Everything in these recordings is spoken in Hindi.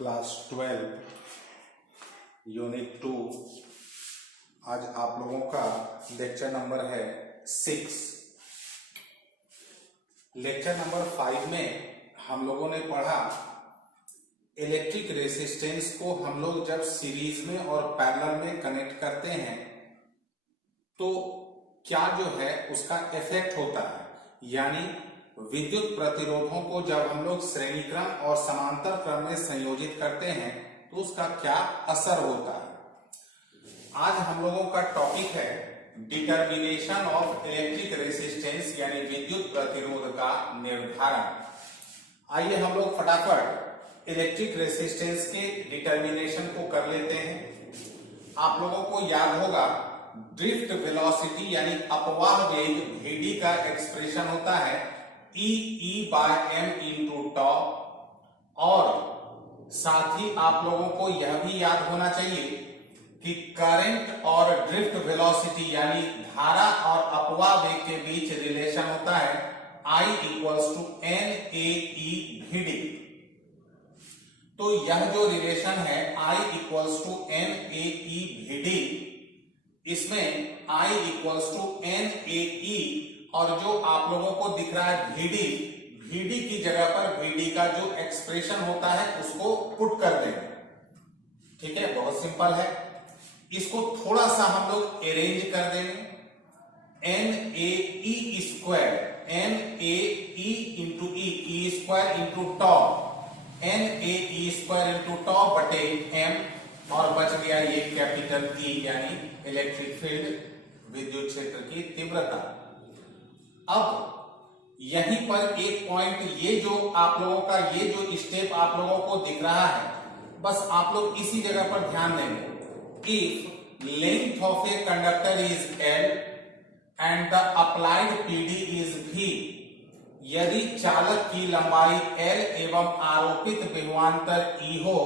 Class 12 unit 2। आज आप लोगों का लेक्चर नंबर है 6। लेक्चर नंबर 5 में हम लोगों ने पढ़ा इलेक्ट्रिक रेसिस्टेंस को हम लोग जब सीरीज में और पैरेलल में कनेक्ट करते हैं तो क्या जो है उसका इफेक्ट होता है, यानी विद्युत प्रतिरोधों को जब हम लोग श्रेणी क्रम और समांतर क्रम में संयोजित करते हैं तो उसका क्या असर होता है। आज हम लोगों का टॉपिक है डिटर्मिनेशन ऑफ इलेक्ट्रिक रेसिस्टेंस, यानी विद्युत प्रतिरोध का निर्धारण। आइए हम लोग फटाफट इलेक्ट्रिक रेसिस्टेंस के डिटर्मिनेशन को कर लेते हैं। आप लोगों को याद होगा ड्रिफ्ट वेलोसिटी यानी अपवाह वेग vd का एक्सप्रेशन होता है E/m इंटू टॉ, और साथ ही आप लोगों को यह भी याद होना चाहिए कि करंट और ड्रिफ्ट वेलोसिटी यानी धारा और अपवाह वेग के बीच रिलेशन होता है I equals to NAE vd। तो यह जो रिलेशन है I equals to NAE vd, इसमें I इक्वल्स टू NAE और जो आप लोगों को दिख रहा है vd की जगह पर vd का जो एक्सप्रेशन होता है उसको पुट कर देंगे। ठीक है, बहुत सिंपल है। इसको थोड़ा सा हम लोग अरेंज कर देंगे। NAE square, NAE into E square into टॉ, NAE स्क्वायर इंटू टॉ बटे m, और बच गया ये कैपिटल E यानी इलेक्ट्रिक फील्ड, विद्युत क्षेत्र की तीव्रता। अब यहीं पर एक पॉइंट, ये जो आप लोगों का ये जो स्टेप आप लोगों को दिख रहा है, बस आप लोग इसी जगह पर ध्यान देंगे। If length of a conductor is L and the applied PD is V, यदि चालक की लंबाई L एवं आरोपित विभवांतर E हो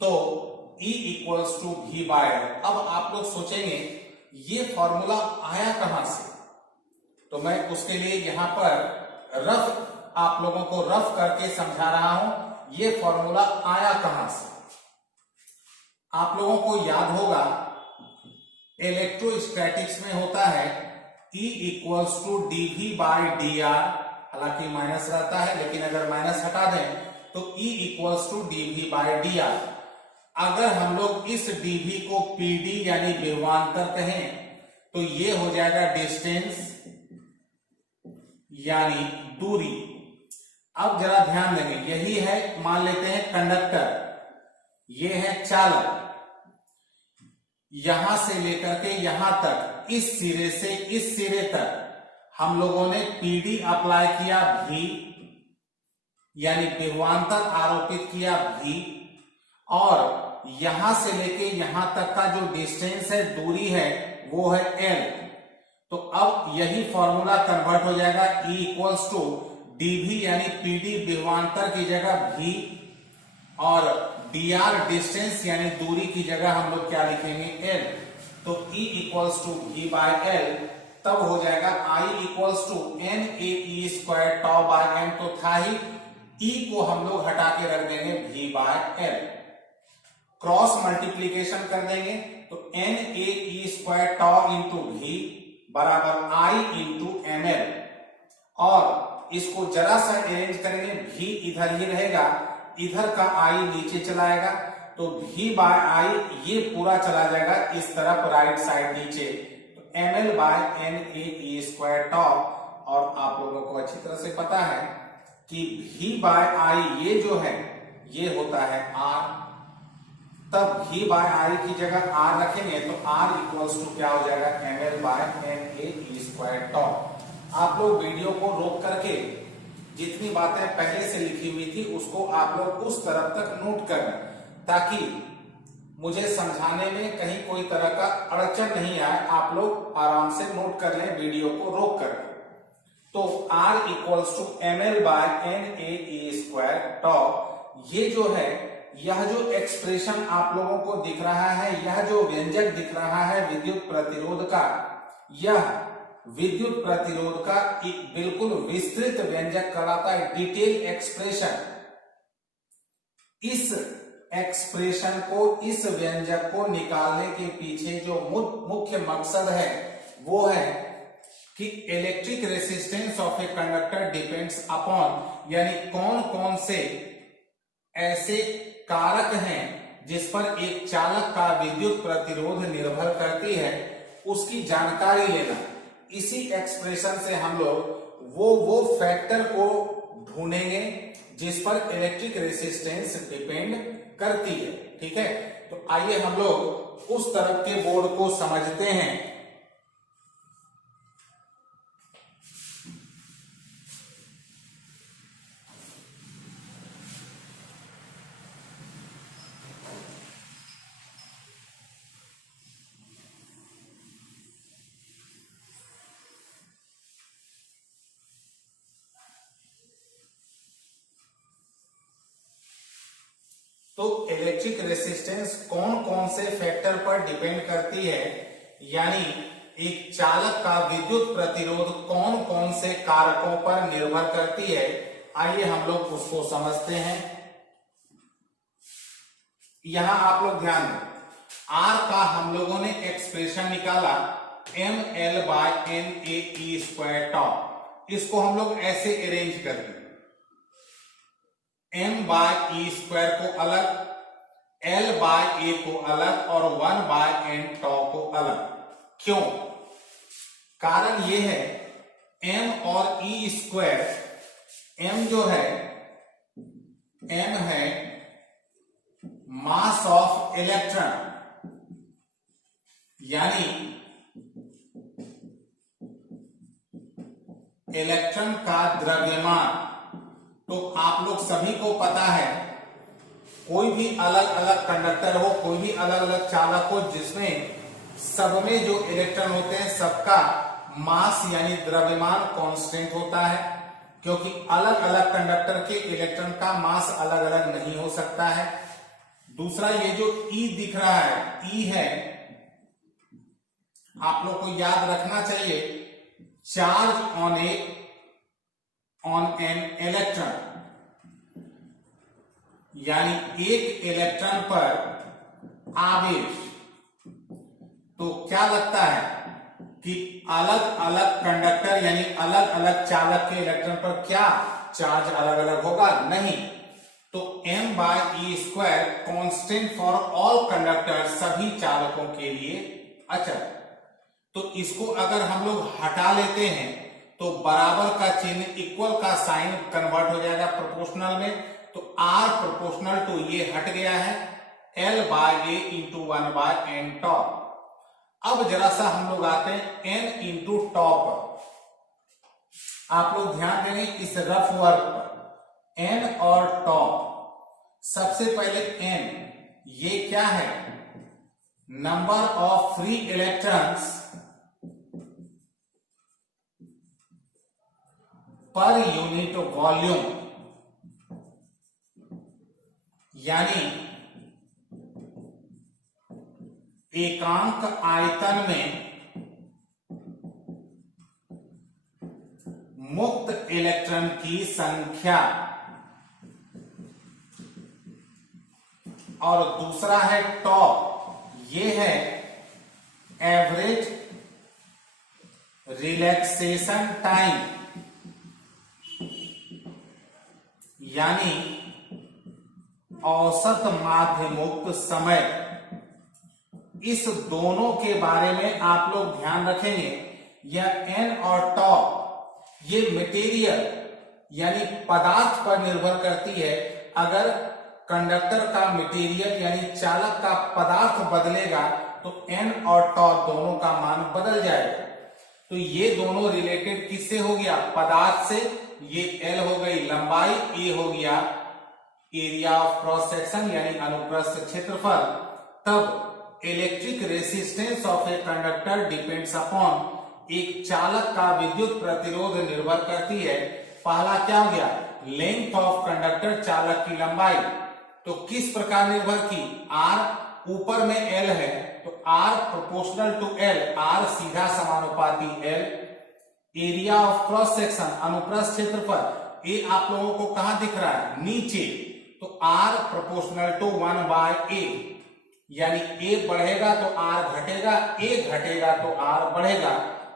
तो E equals to V by L। अब आप लोग सोचेंगे ये फॉर्मूला आया कहां से, तो मैं उसके लिए यहां पर आप लोगों को रफ करके समझा रहा हूं ये फॉर्मूला आया कहां से। आप लोगों को याद होगा इलेक्ट्रोस्टैटिक्स में होता है E equals to dV by dr, हालांकि माइनस रहता है लेकिन अगर माइनस हटा दें तो E equals to dV by dr। अगर हम लोग इस dV को PD यानी विभवांतर कहें तो ये हो जाएगा डिस्टेंस यानी दूरी। अब जरा ध्यान देंगे, यही है, मान लेते हैं कंडक्टर, ये है चालक, यहां से लेकर के यहां तक, इस सिरे से इस सिरे तक हम लोगों ने PD अप्लाई किया V यानी विभवांतर आरोपित किया V, और यहां से लेके यहां तक का जो डिस्टेंस है, दूरी है, वो है L। तो अब यही फॉर्मूला कन्वर्ट हो जाएगा E इक्वल्स टू dV यानी PD विभवांतर की जगह V, और dr डिस्टेंस यानी दूरी की जगह हम लोग क्या लिखेंगे L। तो E equals to V by L, तब हो जाएगा I equals to NAE square tau by m, तो था ही E को हम लोग हटा के रख देंगे V by L, cross multiplication कर देंगे तो NAE square tau into V बराबर I इंटू ml, और इसको जरा सा अरेंज करेंगे, V इधर ही रहेगा, इधर का I नीचे चलाएगा तो V बाय I ये पूरा चला जाएगा इस तरफ राइट साइड नीचे, तो ml बाय NAE स्क्वायर टॉ। और आप लोगों को अच्छी तरह से पता है कि V बाय I ये जो है ये होता है R, तब V बाय I की जगह R रखेंगे तो R इक्वल्स टू क्या हो जाएगा ml बाय NAE स्क्वायर टॉ। आप लोग वीडियो को रोक करके जितनी बातें पहले से लिखी हुई थी उसको आप लोग उस तरफ तक नोट करें, ताकि मुझे समझाने में कहीं कोई तरह का अड़चन नहीं आए। आप लोग आराम से नोट कर लें वीडियो को रोक कर। तो R equals to ml by NAE square tau, ये जो है, यह जो एक्सप्रेशन आप लोगों को दिख रहा है, यह जो व्यंजक दिख रहा है विद्युत प्रतिरोध का, यह विद्युत प्रतिरोध का एक बिल्कुल विस्तृत व्यंजक कहलाता है, डिटेल एक्सप्रेशन। इस एक्सप्रेशन को, इस व्यंजक को निकालने के पीछे जो मुख्य मकसद है वो है कि electric resistance of a conductor depends upon, यानी कौन कौन से ऐसे कारक हैं जिस पर एक चालक का विद्युत प्रतिरोध निर्भर करती है, उसकी जानकारी लेना। इसी एक्सप्रेशन से हम लोग वो फैक्टर को ढूंढेंगे जिस पर इलेक्ट्रिक रेसिस्टेंस डिपेंड करती है। ठीक है, तो आइए हम लोग उस तरफ के बोर्ड को समझते हैं। तो इलेक्ट्रिक रेसिस्टेंस कौन कौन से फैक्टर पर डिपेंड करती है, यानी एक चालक का विद्युत प्रतिरोध कौन कौन से कारकों पर निर्भर करती है, आइए हम लोग उसको समझते हैं। यहां आप लोग ध्यान दें, आर का हम लोगों ने एक्सप्रेशन निकाला ml/NaE² टॉ। इसको हम लोग ऐसे अरेंज कर दें, m/e² को अलग, l/a को अलग और 1/n टॉ को अलग। क्यों? कारण ये है m और e², m जो है m है मास ऑफ इलेक्ट्रॉन, यानी इलेक्ट्रॉन का द्रव्यमान। तो आप लोग सभी को पता है, कोई भी अलग अलग कंडक्टर हो, कोई भी अलग अलग चालक हो, जिसमें सब में जो इलेक्ट्रॉन होते हैं सबका मास यानी द्रव्यमान कांस्टेंट होता है, क्योंकि अलग अलग कंडक्टर के इलेक्ट्रॉन का मास अलग अलग नहीं हो सकता है। दूसरा, ये जो E दिख रहा है, E है, आप लोग को याद रखना चाहिए, चार्ज ऑन एन इलेक्ट्रॉन, यानी एक इलेक्ट्रॉन पर आवेश। तो क्या लगता है कि अलग अलग कंडक्टर यानी अलग अलग चालक के इलेक्ट्रॉन पर क्या चार्ज अलग अलग होगा? नहीं। तो m/e² constant for all conductor, सभी चालकों के लिए अचल। तो इसको अगर हम लोग हटा लेते हैं तो बराबर का चिन्ह, इक्वल का साइन कन्वर्ट हो जाएगा प्रोपोर्शनल में। तो R प्रोपोर्शनल टू ये हट गया है, l/a इंटू 1/n टॉ। अब जरा सा हम लोग आते हैं n इंटू टॉ पर। आप लोग ध्यान देंगे इस रफ वर्क पर, n और टॉ। सबसे पहले n, ये क्या है? Number of free electrons per unit volume, यानी एकांक आयतन में मुक्त इलेक्ट्रॉन की संख्या। और दूसरा है टॉ, ये है एवरेज रिलैक्सेशन टाइम, यानी औसत माध्य मुक्त समय। इस दोनों के बारे में आप लोग ध्यान रखेंगे। यह n और टॉ ये मटेरियल यानी पदार्थ पर निर्भर करती है। अगर कंडक्टर का मटेरियल यानी चालक का पदार्थ बदलेगा तो n और टॉ दोनों का मान बदल जाएगा। तो ये दोनों रिलेटेड किससे हो गया? पदार्थ से। ये l हो गई लंबाई, a हो गया एरिया ऑफ क्रॉस सेक्शन यानी अनुप्रस्थ क्षेत्रफल। तब electric resistance of a conductor depends upon, एक चालक का विद्युत प्रतिरोध निर्भर करती है। पहला क्या हो गया? लेंथ ऑफ कंडक्टर, चालक की लंबाई। तो किस प्रकार निर्भर की? R ऊपर में L है तो R proportional to L, R सीधा समानुपाती L। Area of cross section अनुप्रस्थ क्षेत्रफल, ये आप लोगों को कहां दिख रहा है? नीचे। तो R प्रोपोर्शनल टू 1/a, यानी A बढ़ेगा तो R घटेगा, A घटेगा तो R बढ़ेगा।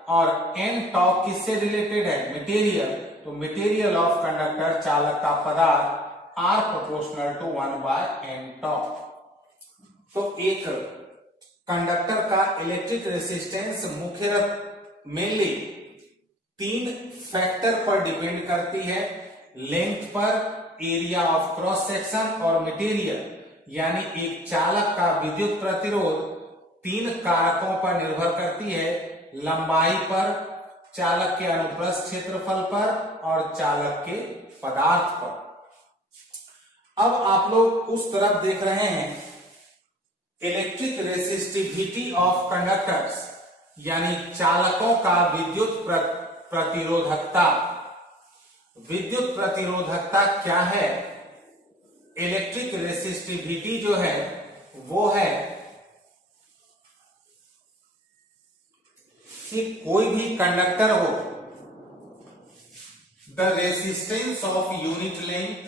और n tau किससे रिलेटेड है? मटेरियल। तो मटेरियल ऑफ कंडक्टर, चालक का पदार्थ, R proportional to 1/n tau। तो एक कंडक्टर का इलेक्ट्रिक रेसिस्टेंस मुख्यतः मेनली 3 फैक्टर पर डिपेंड करती है, लेंथ पर, एरिया ऑफ क्रॉस सेक्शन और मटेरियल। यानी एक चालक का विद्युत प्रतिरोध 3 कारकों पर निर्भर करती है, लंबाई पर, चालक के अनुप्रस्थ क्षेत्रफल पर और चालक के पदार्थ पर। अब आप लोग उस तरफ देख रहे हैं इलेक्ट्रिक रेसिस्टिविटी ऑफ कंडक्टर्स, यानी चालकों का विद्युत प्रतिरोधकता। विद्युत प्रतिरोधकता क्या है? इलेक्ट्रिक रेसिस्टिविटी जो है वो है कि कोई भी कंडक्टर हो, the resistance of unit length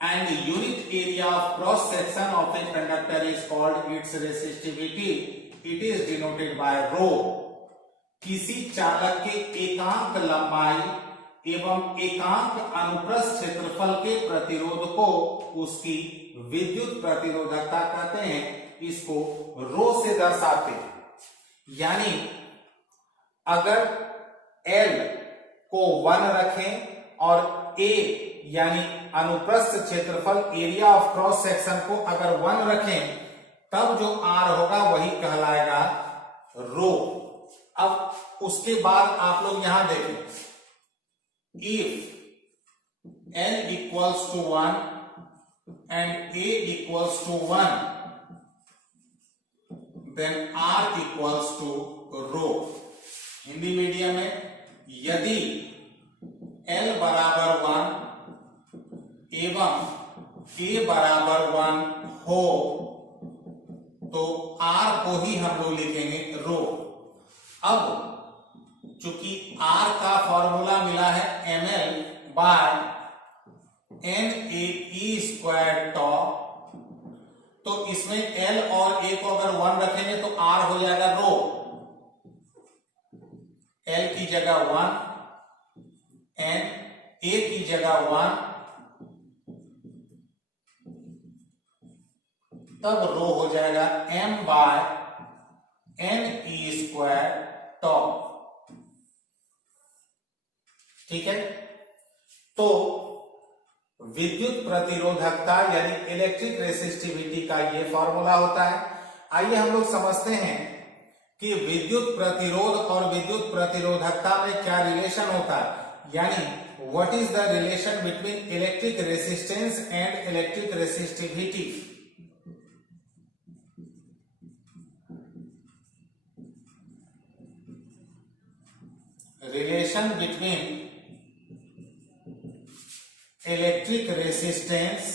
and unit area of cross section of a conductor is called its resistivity. It is denoted by rho. किसी चालक के एकांक लंबाई एवं एकांक अनुप्रस्थ क्षेत्रफल के प्रतिरोध को उसकी विद्युत प्रतिरोधकता कहते हैं, इसको रो से दर्शाते हैं। यानी अगर L को 1 रखें और A यानी अनुप्रस्थ क्षेत्रफल, एरिया ऑफ क्रॉस सेक्शन को अगर 1 रखें, तब जो R होगा वही कहलाएगा रो। अब उसके बाद आप लोग यहां देखें, if L equals to 1 and A equals to 1 then R equals to rho. Hindi medium में यदि L बराबर 1 एवं A बराबर 1 हो तो R को ही हम लोग लिखेंगे रो। अब चूंकि R का फॉर्मूला मिला है ml बाय NaE² tau, तो इसमें L और A को अगर 1 रखेंगे तो R हो जाएगा रो। L की जगह 1, N A की जगह 1, तब रो हो जाएगा m बाय NE² tau। ठीक है, तो विद्युत प्रतिरोधकता यानी इलेक्ट्रिक रेसिस्टिविटी का ये फॉर्मूला होता है। आइए हम लोग समझते हैं कि विद्युत प्रतिरोध और विद्युत प्रतिरोधकता में क्या रिलेशन होता है, यानी what is the relation between electric resistance and electric resistivity. Relation between electric resistance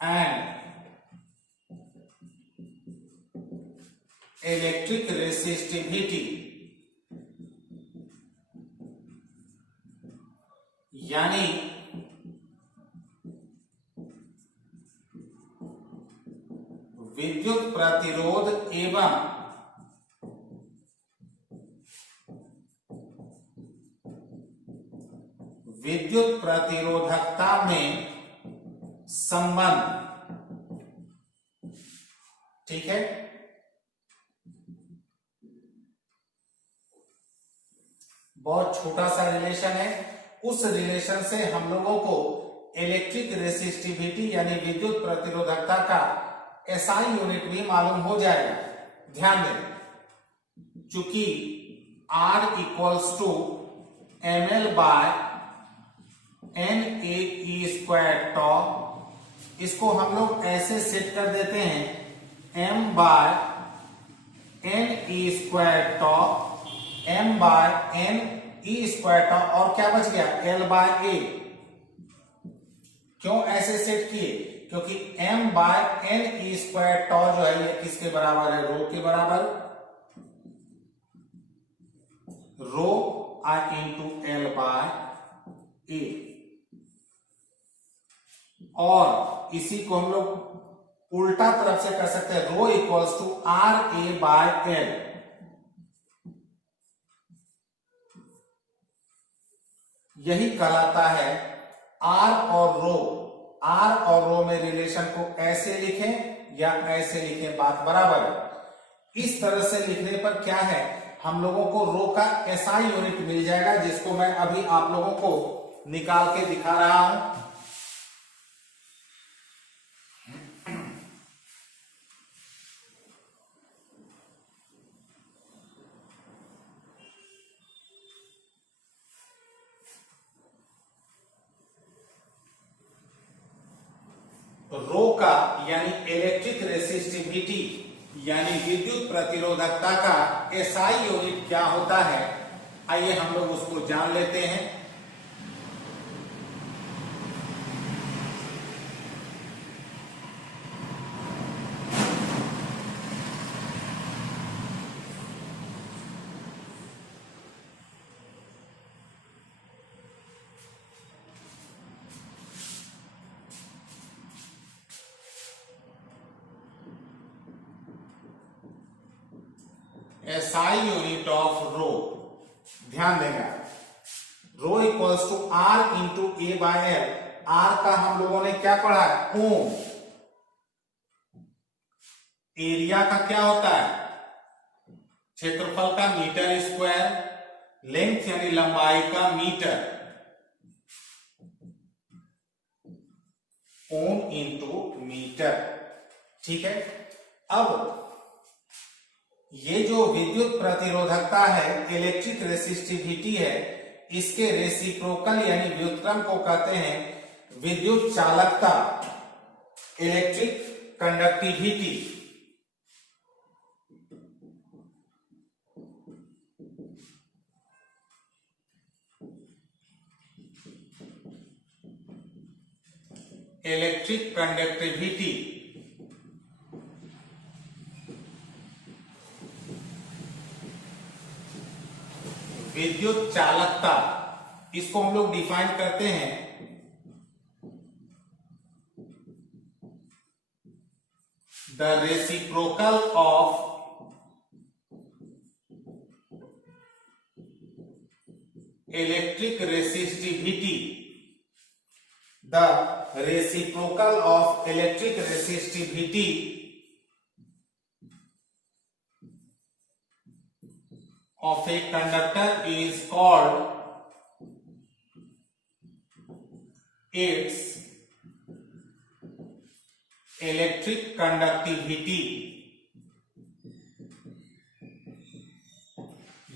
and electric resistivity, यानी विद्युत प्रतिरोध एवं विद्युत प्रतिरोधकता में संबंध। ठीक है, बहुत छोटा सा रिलेशन है। उस रिलेशन से हम लोगों को इलेक्ट्रिक रेसिस्टिविटी यानी विद्युत प्रतिरोधकता का SI यूनिट भी मालूम हो जाएगा। ध्यान दें, चूंकि R equals to ml by NaE² tau, इसको हम लोग ऐसे सेट कर देते हैं m by NE² tau, m by NE² tau, और क्या बच गया L बाय A। क्यों ऐसे सेट किए? क्योंकि m बाय NE² tau जो है ये किसके बराबर है? रो के बराबर। Rho I into L by A। और इसी को हम लोग उल्टा तरफ से कर सकते हैं, रो इक्वल्स टू RA/L। यही कहलाता है R और रो में रिलेशन को ऐसे लिखें या ऐसे लिखें, बात बराबर है। इस तरह से लिखने पर क्या है, हम लोगों को रो का SI यूनिट मिल जाएगा, जिसको मैं अभी आप लोगों को निकाल के दिखा रहा हूं। रो का यानी इलेक्ट्रिक रेसिस्टिविटी यानी विद्युत प्रतिरोधकता का SI यूनिट क्या होता है, आइए हम लोग उसको जान लेते हैं। SI यूनिट ऑफ रो, ध्यान देगा, रो इक्वल्स टू R/A/L। R का हम लोगों ने क्या पढ़ा है, ओम। एरिया का क्या होता है, क्षेत्रफल का मीटर स्क्वायर, लेंथ यानी लंबाई का मीटर, ओम इंटू मीटर। ठीक है, अब ये जो विद्युत प्रतिरोधकता है, इलेक्ट्रिक रेसिस्टिविटी है, इसके रेसिप्रोकल यानी व्युत्क्रम को कहते हैं विद्युत चालकता, इलेक्ट्रिक कंडक्टिविटी। इलेक्ट्रिक कंडक्टिविटी विद्युत चालकता, इसको हम लोग डिफाइन करते हैं the reciprocal of electric resistivity, the reciprocal of electric resistivity of a conductor is called its electric conductivity।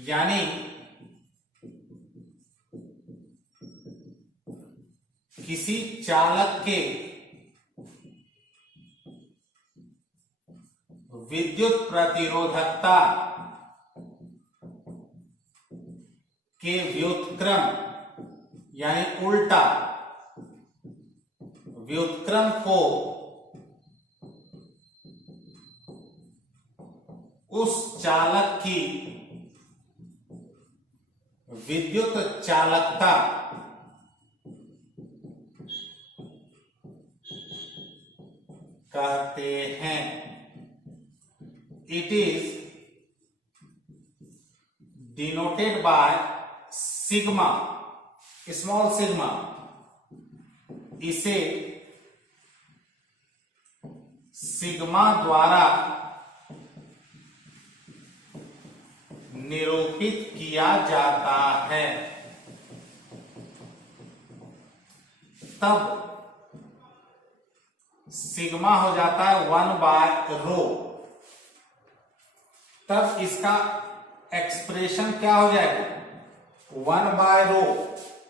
यानी किसी चालक के विद्युत प्रतिरोधकता के व्युत्क्रम यानी उल्टा व्युत्क्रम को उस चालक की विद्युत चालकता कहते हैं। It is denoted by sigma, small sigma. इसे सिग्मा द्वारा निरूपित किया जाता है। तब सिग्मा हो जाता है 1/रो। तब इसका एक्सप्रेशन क्या हो जाएगा, 1/रो।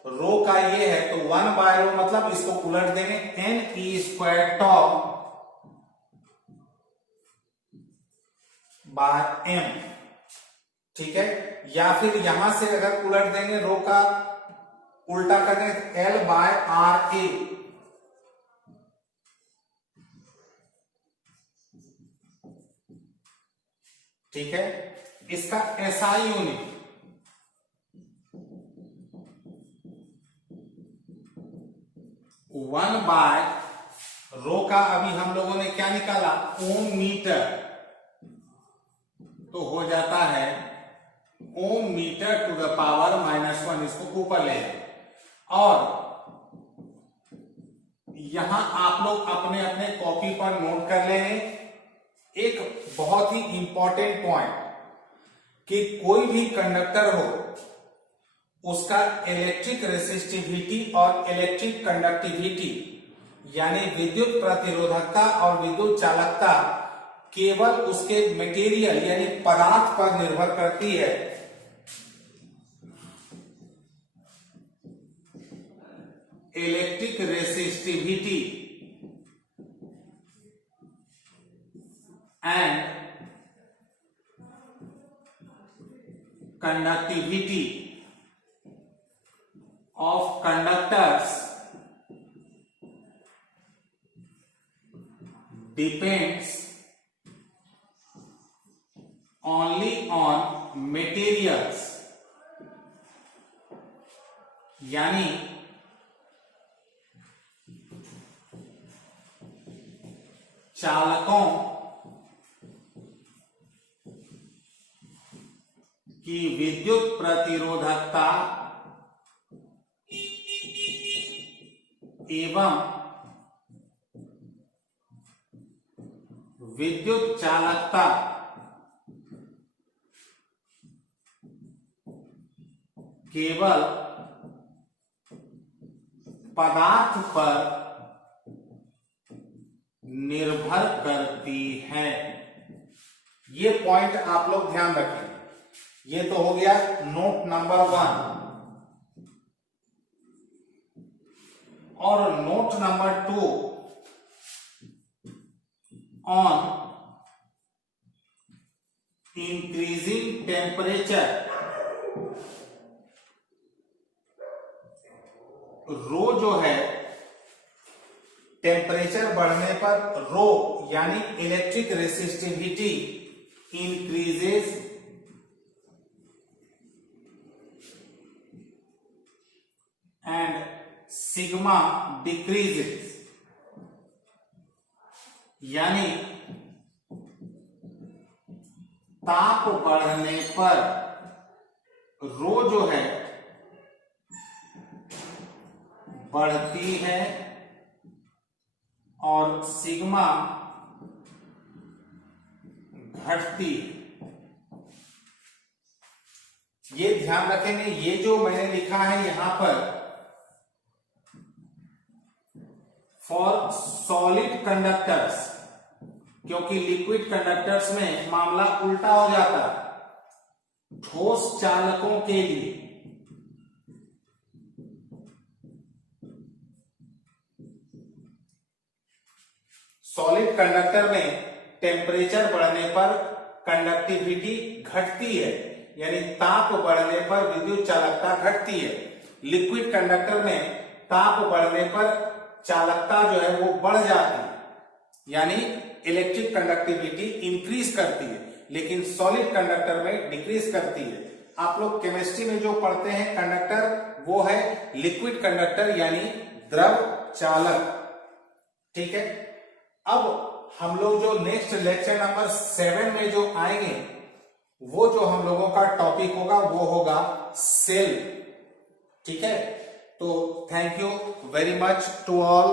रो का ये है तो 1/रो मतलब इसको उलट देंगे ne² tau बाय m। ठीक है, या फिर यहां से अगर उलट देंगे रो का उल्टा कर देंगे तो L/RA। ठीक है, इसका SI यूनिट वन बाय रो का अभी हम लोगों ने क्या निकाला, ओम मीटर, तो हो जाता है ओम मीटर टू द पावर -1, इसको ऊपर ले जाए। और यहां आप लोग अपने अपने कॉपी पर नोट कर लेंगे एक बहुत ही इंपॉर्टेंट पॉइंट, कि कोई भी कंडक्टर हो उसका इलेक्ट्रिक रेसिस्टिविटी और इलेक्ट्रिक कंडक्टिविटी यानी विद्युत प्रतिरोधकता और विद्युत चालकता केवल उसके मटेरियल यानी पदार्थ पर निर्भर करती है। Electric resistivity and conductivity of conductors depends only on materials, यानी चालकों की विद्युत प्रतिरोधकता एवं विद्युत चालकता केवल पदार्थ पर निर्भर करती है। ये पॉइंट आप लोग ध्यान रखें। ये तो हो गया नोट नंबर 1। और note number 2 on increasing temperature, rho जो है टेम्परेचर बढ़ने पर रो यानी electric resistivity increases and sigma decreases, यानी ताप बढ़ने पर रो जो है बढ़ती है और सिग्मा घटती है। ये ध्यान रखेंगे। ये जो मैंने लिखा है यहां पर फॉर सॉलिड कंडक्टर्स, क्योंकि लिक्विड कंडक्टर्स में मामला उल्टा हो जाता है। ठोस चालकों के लिए सॉलिड कंडक्टर में टेम्परेचर बढ़ने पर कंडक्टिविटी घटती है, यानी ताप बढ़ने पर विद्युत चालकता घटती है। लिक्विड कंडक्टर में ताप बढ़ने पर चालकता जो है वो बढ़ जाती है, यानी इलेक्ट्रिक कंडक्टिविटी इंक्रीज करती है, लेकिन सॉलिड कंडक्टर में डिक्रीज करती है। आप लोग केमिस्ट्री में जो पढ़ते हैं कंडक्टर, वो है लिक्विड कंडक्टर यानी द्रव चालक। ठीक है। अब हम लोग जो नेक्स्ट लेक्चर नंबर 7 में जो आएंगे, वो जो हम लोगों का टॉपिक होगा वो होगा सेल। ठीक है। तो thank you very much to all.